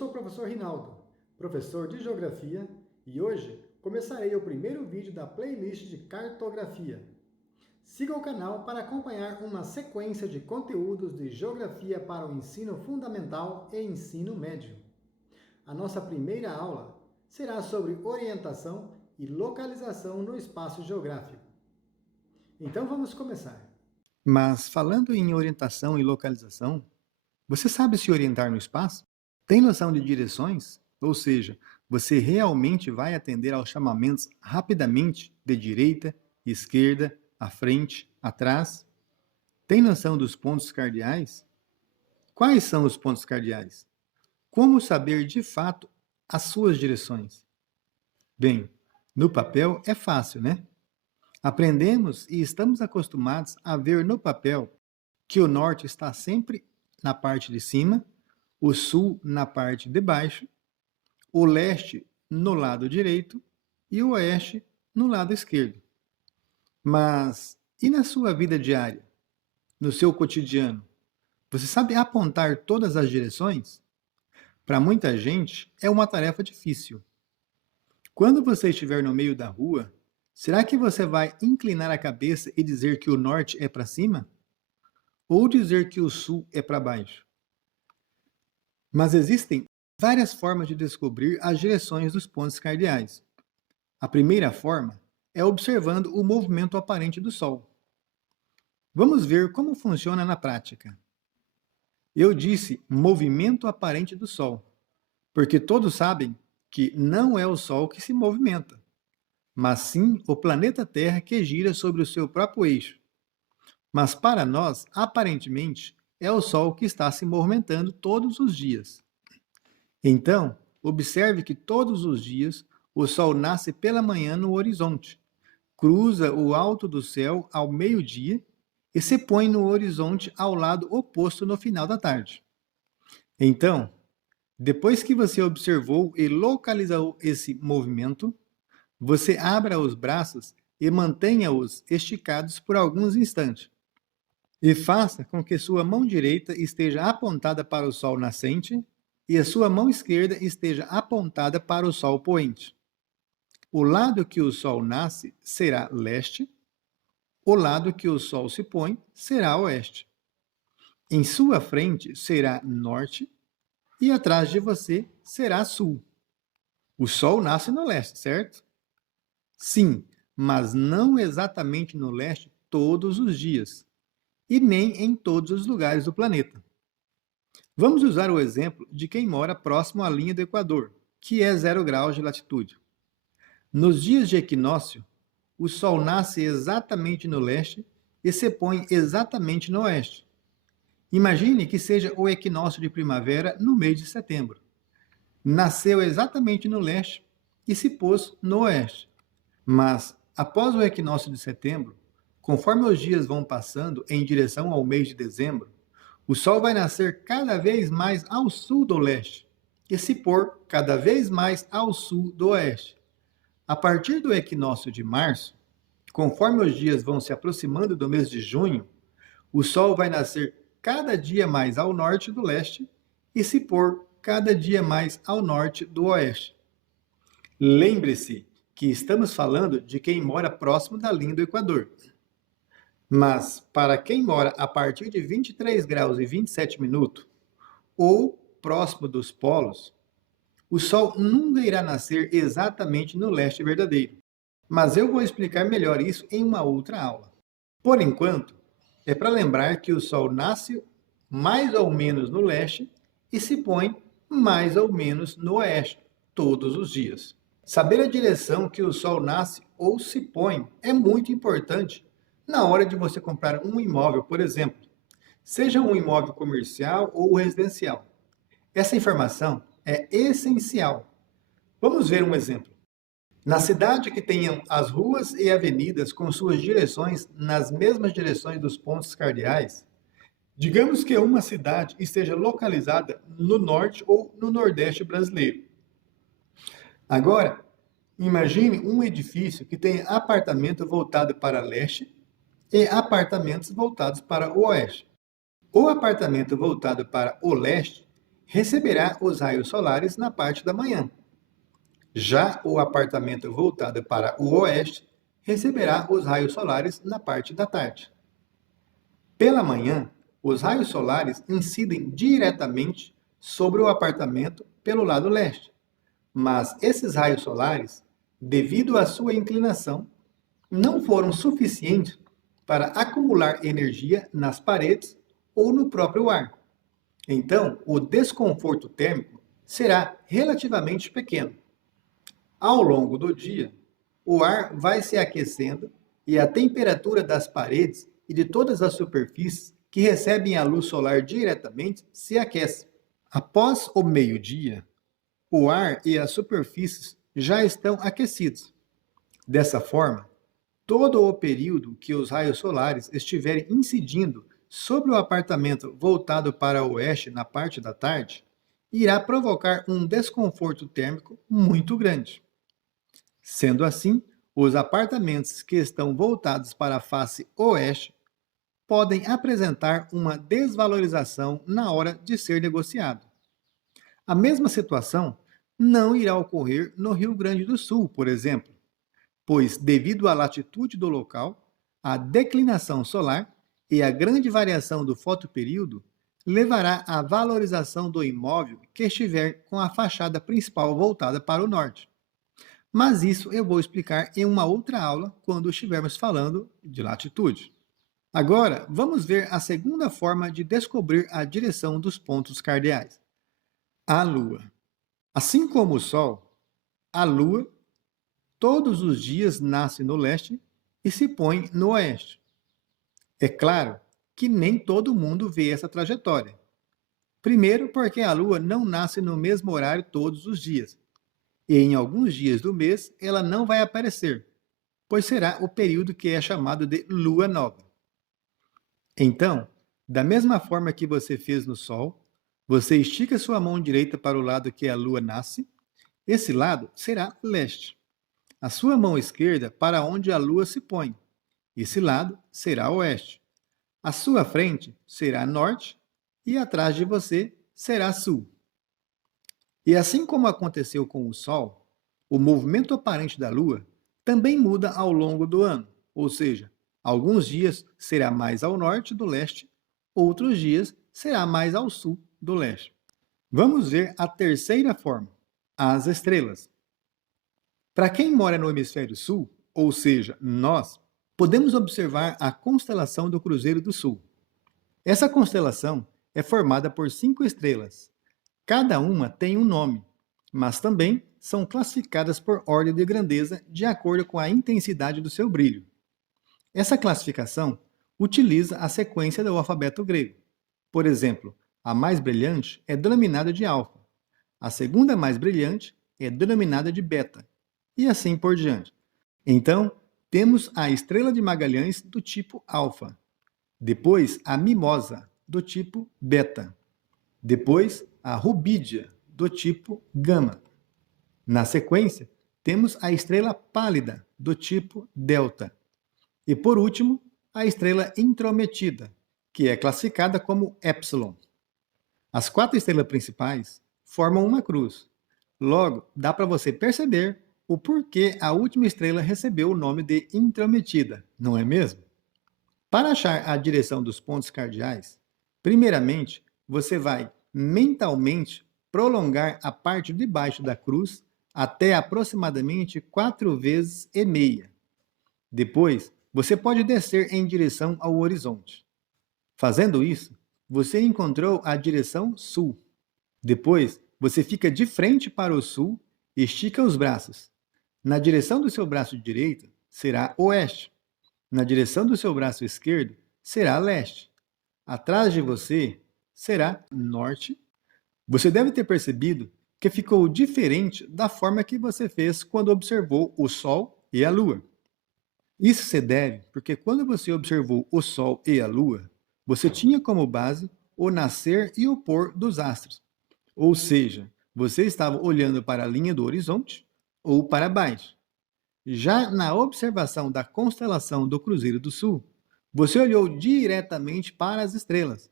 sou o professor Rinaldo, professor de Geografia, e hoje começarei o primeiro vídeo da playlist de Cartografia. Siga o canal para acompanhar uma sequência de conteúdos de Geografia para o ensino fundamental e ensino médio. A nossa primeira aula será sobre orientação e localização no espaço geográfico. Então vamos começar. Mas falando em orientação e localização, você sabe se orientar no espaço? Tem noção de direções? Ou seja, você realmente vai atender aos chamamentos rapidamente de direita, esquerda, à frente, atrás? Tem noção dos pontos cardeais? Quais são os pontos cardeais? Como saber de fato as suas direções? Bem, no papel é fácil, né? Aprendemos e estamos acostumados a ver no papel que o norte está sempre na parte de cima, o sul na parte de baixo, o leste no lado direito e o oeste no lado esquerdo. Mas e na sua vida diária, no seu cotidiano? Você sabe apontar todas as direções? Para muita gente é uma tarefa difícil. Quando você estiver no meio da rua, será que você vai inclinar a cabeça e dizer que o norte é para cima? Ou dizer que o sul é para baixo? Mas existem várias formas de descobrir as direções dos pontos cardeais. A primeira forma é observando o movimento aparente do Sol. Vamos ver como funciona na prática. Eu disse movimento aparente do Sol, porque todos sabem que não é o Sol que se movimenta, mas sim o planeta Terra que gira sobre o seu próprio eixo. Mas para nós, aparentemente, é o Sol que está se movimentando todos os dias. Então, observe que todos os dias o Sol nasce pela manhã no horizonte, cruza o alto do céu ao meio-dia e se põe no horizonte ao lado oposto no final da tarde. Então, depois que você observou e localizou esse movimento, você abra os braços e mantenha-os esticados por alguns instantes. E faça com que sua mão direita esteja apontada para o sol nascente e a sua mão esquerda esteja apontada para o sol poente. O lado que o sol nasce será leste, o lado que o sol se põe será oeste. Em sua frente será norte e atrás de você será sul. O sol nasce no leste, certo? Sim, mas não exatamente no leste todos os dias, e nem em todos os lugares do planeta. Vamos usar o exemplo de quem mora próximo à linha do Equador, que é 0 graus de latitude. Nos dias de equinócio, o Sol nasce exatamente no leste e se põe exatamente no oeste. Imagine que seja o equinócio de primavera no mês de setembro. Nasceu exatamente no leste e se pôs no oeste. Mas, após o equinócio de setembro, conforme os dias vão passando em direção ao mês de dezembro, o Sol vai nascer cada vez mais ao sul do leste e se pôr cada vez mais ao sul do oeste. A partir do equinócio de março, conforme os dias vão se aproximando do mês de junho, o Sol vai nascer cada dia mais ao norte do leste e se pôr cada dia mais ao norte do oeste. Lembre-se que estamos falando de quem mora próximo da linha do Equador. Mas, para quem mora a partir de 23 graus e 27 minutos, ou próximo dos polos, o Sol nunca irá nascer exatamente no leste verdadeiro. Mas eu vou explicar melhor isso em uma outra aula. Por enquanto, é para lembrar que o Sol nasce mais ou menos no leste e se põe mais ou menos no oeste, todos os dias. Saber a direção que o Sol nasce ou se põe é muito importante na hora de você comprar um imóvel, por exemplo, seja um imóvel comercial ou residencial. Essa informação é essencial. Vamos ver um exemplo. Na cidade que tenham as ruas e avenidas com suas direções nas mesmas direções dos pontos cardeais, digamos que uma cidade esteja localizada no norte ou no nordeste brasileiro. Agora, imagine um edifício que tenha apartamento voltado para leste e apartamentos voltados para o oeste. O apartamento voltado para o leste receberá os raios solares na parte da manhã. Já o apartamento voltado para o oeste receberá os raios solares na parte da tarde. Pela manhã, os raios solares incidem diretamente sobre o apartamento pelo lado leste, mas esses raios solares, devido à sua inclinação, não foram suficientes para acumular energia nas paredes ou no próprio ar. Então, o desconforto térmico será relativamente pequeno. Ao longo do dia, o ar vai se aquecendo e a temperatura das paredes e de todas as superfícies que recebem a luz solar diretamente se aquece. Após o meio-dia, o ar e as superfícies já estão aquecidos. Dessa forma, todo o período que os raios solares estiverem incidindo sobre o apartamento voltado para o oeste na parte da tarde, irá provocar um desconforto térmico muito grande. Sendo assim, os apartamentos que estão voltados para a face oeste podem apresentar uma desvalorização na hora de ser negociado. A mesma situação não irá ocorrer no Rio Grande do Sul, por exemplo, pois, devido à latitude do local, a declinação solar e a grande variação do fotoperíodo levará à valorização do imóvel que estiver com a fachada principal voltada para o norte. Mas isso eu vou explicar em uma outra aula quando estivermos falando de latitude. Agora, vamos ver a segunda forma de descobrir a direção dos pontos cardeais. A Lua. Assim como o Sol, a Lua todos os dias nasce no leste e se põe no oeste. É claro que nem todo mundo vê essa trajetória. Primeiro, porque a Lua não nasce no mesmo horário todos os dias. E em alguns dias do mês ela não vai aparecer, pois será o período que é chamado de Lua Nova. Então, da mesma forma que você fez no Sol, você estica sua mão direita para o lado que a Lua nasce, esse lado será leste. A sua mão esquerda para onde a Lua se põe, esse lado será oeste. A sua frente será norte e atrás de você será sul. E assim como aconteceu com o Sol, o movimento aparente da Lua também muda ao longo do ano, ou seja, alguns dias será mais ao norte do leste, outros dias será mais ao sul do leste. Vamos ver a terceira forma, as estrelas. Para quem mora no hemisfério sul, ou seja, nós, podemos observar a constelação do Cruzeiro do Sul. Essa constelação é formada por 5 estrelas. Cada uma tem um nome, mas também são classificadas por ordem de grandeza de acordo com a intensidade do seu brilho. Essa classificação utiliza a sequência do alfabeto grego. Por exemplo, a mais brilhante é denominada de alfa, a segunda mais brilhante é denominada de beta, e assim por diante. Então, temos a estrela de Magalhães do tipo alfa, depois a mimosa do tipo beta, depois a rubídia do tipo gama. Na sequência, temos a estrela pálida do tipo delta. E por último, a estrela intrometida, que é classificada como épsilon. As 4 estrelas principais formam uma cruz. Logo, dá para você perceber o porquê a última estrela recebeu o nome de intrometida, não é mesmo? Para achar a direção dos pontos cardeais, primeiramente, você vai mentalmente prolongar a parte de baixo da cruz até aproximadamente 4 vezes e meia. Depois, você pode descer em direção ao horizonte. Fazendo isso, você encontrou a direção sul. Depois, você fica de frente para o sul e estica os braços. Na direção do seu braço direito será oeste. Na direção do seu braço esquerdo será leste. Atrás de você será norte. Você deve ter percebido que ficou diferente da forma que você fez quando observou o Sol e a Lua. Isso se deve porque quando você observou o Sol e a Lua, você tinha como base o nascer e o pôr dos astros. Ou seja, você estava olhando para a linha do horizonte ou para baixo. Já na observação da constelação do Cruzeiro do Sul, você olhou diretamente para as estrelas,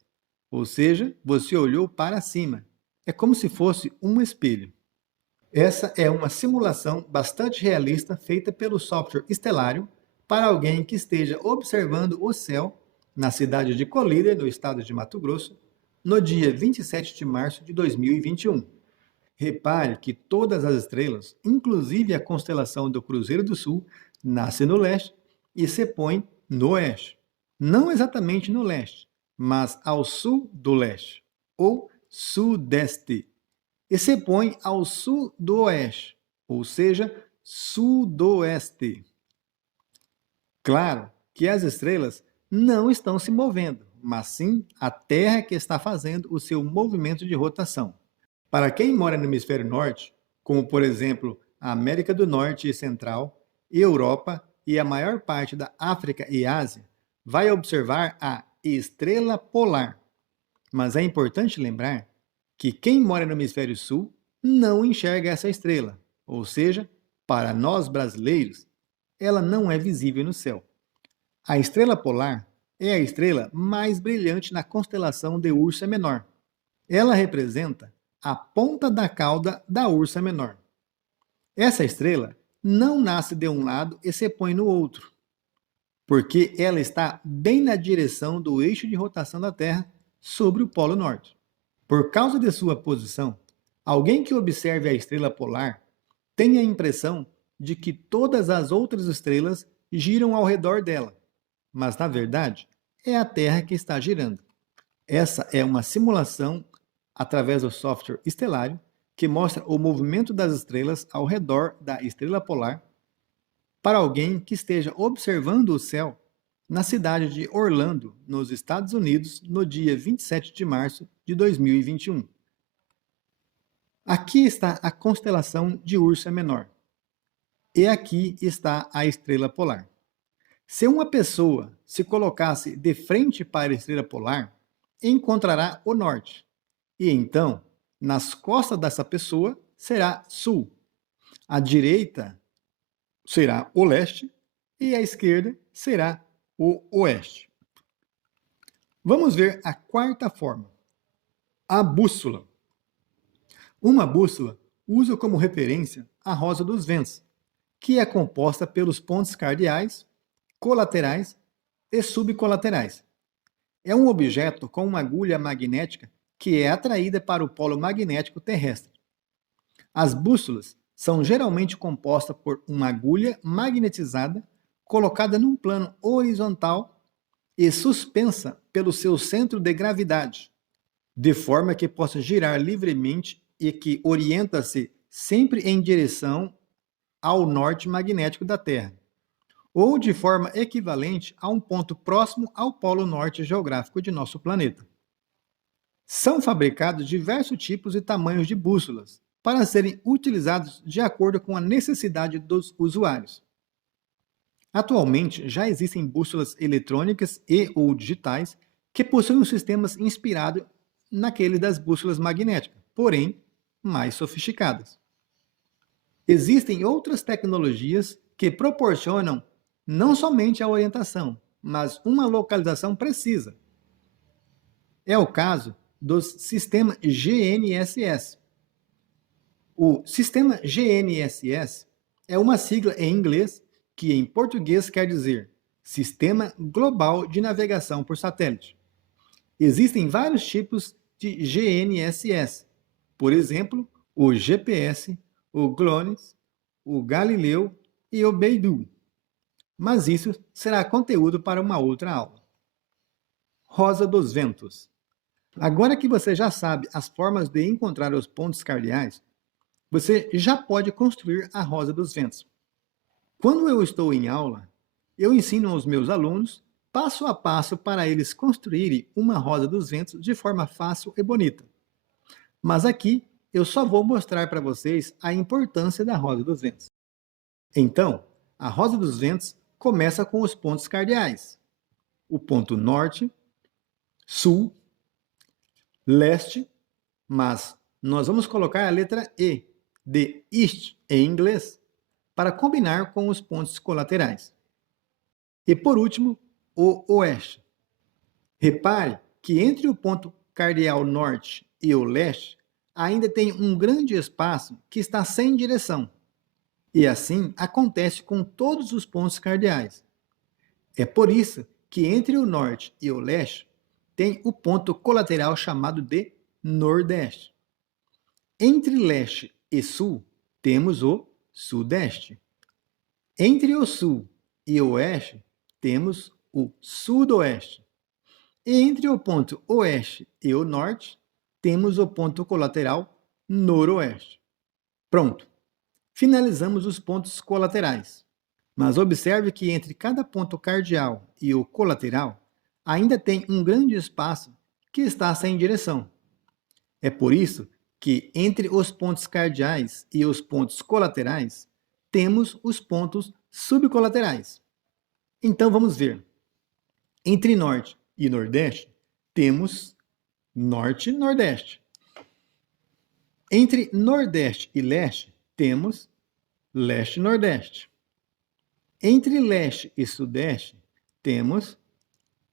ou seja, você olhou para cima. é como se fosse um espelho. Essa é uma simulação bastante realista feita pelo software Stellarium para alguém que esteja observando o céu na cidade de Colíder, no estado de Mato Grosso, no dia 27 de março de 2021. Repare que todas as estrelas, inclusive a constelação do Cruzeiro do Sul, nasce no leste e se põe no oeste. Não exatamente no leste, mas ao sul do leste, ou sudeste, e se põe ao sul do oeste, ou seja, sudoeste. Claro que as estrelas não estão se movendo, mas sim a Terra que está fazendo o seu movimento de rotação. Para quem mora no hemisfério norte, como por exemplo a América do Norte e Central, Europa e a maior parte da África e Ásia, vai observar a estrela polar. Mas é importante lembrar que quem mora no hemisfério sul não enxerga essa estrela, ou seja, para nós brasileiros, ela não é visível no céu. A estrela polar é a estrela mais brilhante na constelação de Ursa Menor. Ela representa a ponta da cauda da Ursa Menor. Essa estrela não nasce de um lado e se põe no outro, porque ela está bem na direção do eixo de rotação da Terra sobre o Polo Norte. Por causa de sua posição, alguém que observe a estrela polar tem a impressão de que todas as outras estrelas giram ao redor dela, mas na verdade é a Terra que está girando. Essa é uma simulação através do software Stellarium que mostra o movimento das estrelas ao redor da estrela polar para alguém que esteja observando o céu na cidade de Orlando, nos Estados Unidos, no dia 27 de março de 2021. Aqui está a constelação de Ursa Menor. E aqui está a estrela polar. Se uma pessoa se colocasse de frente para a estrela polar, encontrará o norte. E então, nas costas dessa pessoa, será sul. A direita será o leste e a esquerda será o oeste. Vamos ver a quarta forma, a bússola. Uma bússola usa como referência a rosa dos ventos, que é composta pelos pontos cardeais, colaterais e subcolaterais. É um objeto com uma agulha magnética que é atraída para o polo magnético terrestre. As bússolas são geralmente compostas por uma agulha magnetizada colocada num plano horizontal e suspensa pelo seu centro de gravidade, de forma que possa girar livremente e que orienta-se sempre em direção ao norte magnético da Terra, ou de forma equivalente a um ponto próximo ao polo norte geográfico de nosso planeta. São fabricados diversos tipos e tamanhos de bússolas para serem utilizados de acordo com a necessidade dos usuários. Atualmente, já existem bússolas eletrônicas e ou digitais que possuem sistemas inspirados naquele das bússolas magnéticas, porém mais sofisticadas. Existem outras tecnologias que proporcionam não somente a orientação, mas uma localização precisa. É o caso do sistema GNSS. O sistema GNSS é uma sigla em inglês que em português quer dizer Sistema Global de Navegação por Satélite. Existem vários tipos de GNSS, por exemplo, o GPS, o GLONASS, o Galileu e o Beidou. Mas isso será conteúdo para uma outra aula. Rosa dos ventos. Agora que você já sabe as formas de encontrar os pontos cardeais, você já pode construir a rosa dos ventos. Quando eu estou em aula, eu ensino aos meus alunos passo a passo para eles construírem uma rosa dos ventos de forma fácil e bonita. Mas aqui eu só vou mostrar para vocês a importância da rosa dos ventos. Então, a rosa dos ventos começa com os pontos cardeais. O ponto norte, sul, leste, mas nós vamos colocar a letra E, de East em inglês, para combinar com os pontos colaterais. E por último, o oeste. Repare que entre o ponto cardeal norte e o leste, ainda tem um grande espaço que está sem direção. E assim acontece com todos os pontos cardeais. É por isso que entre o norte e o leste tem o ponto colateral chamado de nordeste. Entre leste e sul temos o sudeste. Entre o sul e o oeste temos o sudoeste. E entre o ponto oeste e o norte temos o ponto colateral noroeste. Pronto! Finalizamos os pontos colaterais. Mas observe que entre cada ponto cardial e o colateral ainda tem um grande espaço que está sem direção. É por isso que entre os pontos cardeais e os pontos colaterais temos os pontos subcolaterais. Então vamos ver. Entre norte e nordeste temos norte e nordeste. Entre nordeste e leste temos leste e nordeste. Entre leste e sudeste, temos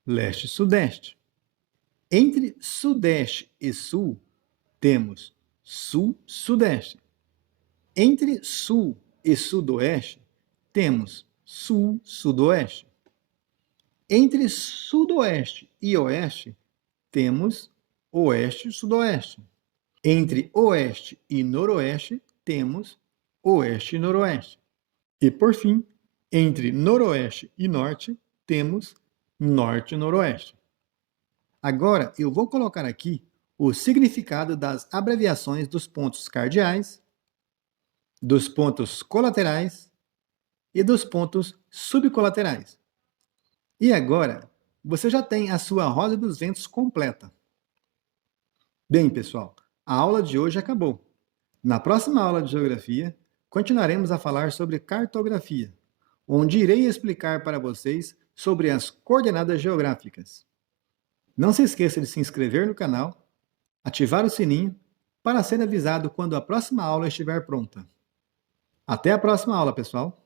leste e sudeste. Entre sudeste e sul, temos sul-sudeste. Entre sul e sudoeste, temos sul-sudoeste. Entre sudoeste e oeste, temos oeste-sudoeste. Entre oeste e noroeste, temos oeste e noroeste. E, por fim, entre noroeste e norte, temos norte e noroeste. Agora, eu vou colocar aqui o significado das abreviações dos pontos cardeais, dos pontos colaterais e dos pontos subcolaterais. E agora, você já tem a sua roda dos ventos completa. Bem, pessoal, a aula de hoje acabou. Na próxima aula de geografia, continuaremos a falar sobre cartografia, onde irei explicar para vocês sobre as coordenadas geográficas. Não se esqueça de se inscrever no canal, ativar o sininho para ser avisado quando a próxima aula estiver pronta. Até a próxima aula, pessoal!